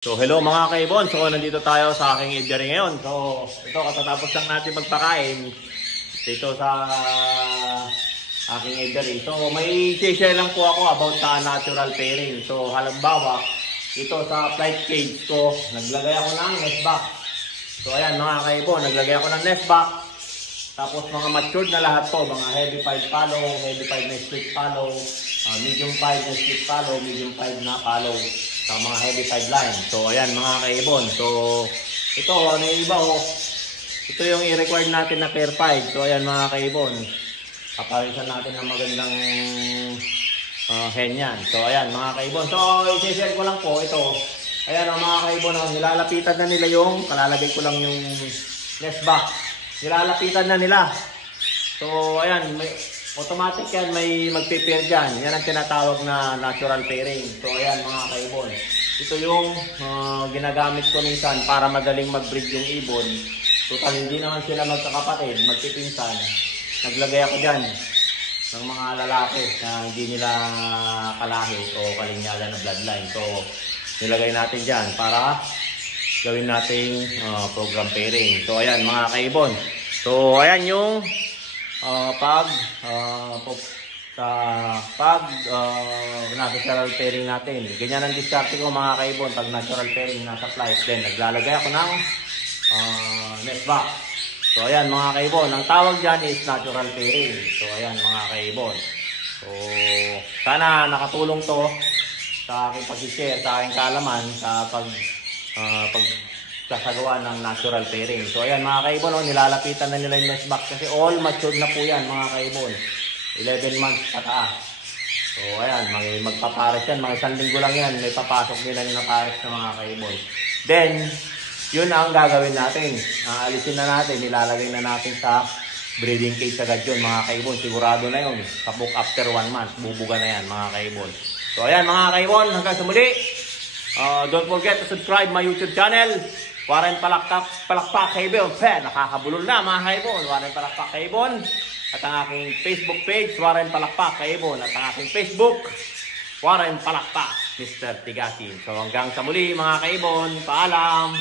So hello mga kaibon, so nandito tayo sa aking aviary ngayon. So ito katatapos lang natin magpakain dito sa aking aviary. So may share lang po ako about sa natural pairing. So halimbawa, ito sa flight cage ko, naglagay ako ng nest box. So ayan mga kaibon, naglagay ako ng nest box. Tapos mga matured na lahat to, mga heavy 5 follow, heavy 5 na split follow, medium 5 na split follow, medium 5 na follow, sa mga heavy 5 line. So ayan mga kaibon. So ito ano yung iba ito yung i-required natin na pair 5. So ayan mga kaibon, kapalitan natin ng magandang hen yan. So ayan mga kaibon. So i-share ko lang po ito. Ayan mga kaibon, nilalapitan na nila yung, kalalagay ko lang yung nest box. Nilalapitan na nila. So ayan, may automatic yan, may magpe-pair dyan. Yan ang tinatawag na natural pairing. So ayan mga kaibon, ito yung ginagamit ko minsan para madaling mag-breed yung ibon. Total hindi naman sila magkakapatid, magpipinsan. Naglagay ako dyan ng mga lalaki na hindi nila kalahi o kalinyagan na bloodline. So nilagay natin dyan para gawin nating program pairing. So ayan mga kaibon. So ayan yung pag natural pairing natin. Ganyan ang discarte ko mga kaibon pag natural pairing nasa flight. Then naglalagay ako ng nest box. So ayan mga kaibon, ang tawag dyan is natural pairing. So ayan mga kaibon. So sana nakatulong to sa aking pag-share, sa aking kaalaman sa pagkasagawa ng natural pairing. So ayan mga kaibon, nilalapitan na nila yung nest box kasi all matured na po yan mga kaibon. 11 months pataas. So ayan, magpapares yan, mga 1 linggo lang yan, may papasok nila na pares na mga kaibon. Then, yun ang gagawin natin. Alisin na natin, nilalagay na natin sa breeding cage agad yun mga kaibon. Sigurado na yun. Kapok after 1 month, bubuga na yan mga kaibon. So ayan mga kaibon, hanggang sa muli. Don't forget to subscribe my YouTube channel. Warren Palakpak Kaibon. Nakakabulol na mga kaibon. Warren Palakpak Kaibon. At ang aking Facebook page, Warren Palakpak Kaibon. At ang aking Facebook, Warren Palakpak Mr. Tigasin. So hanggang sa muli mga kaibon. Paalam.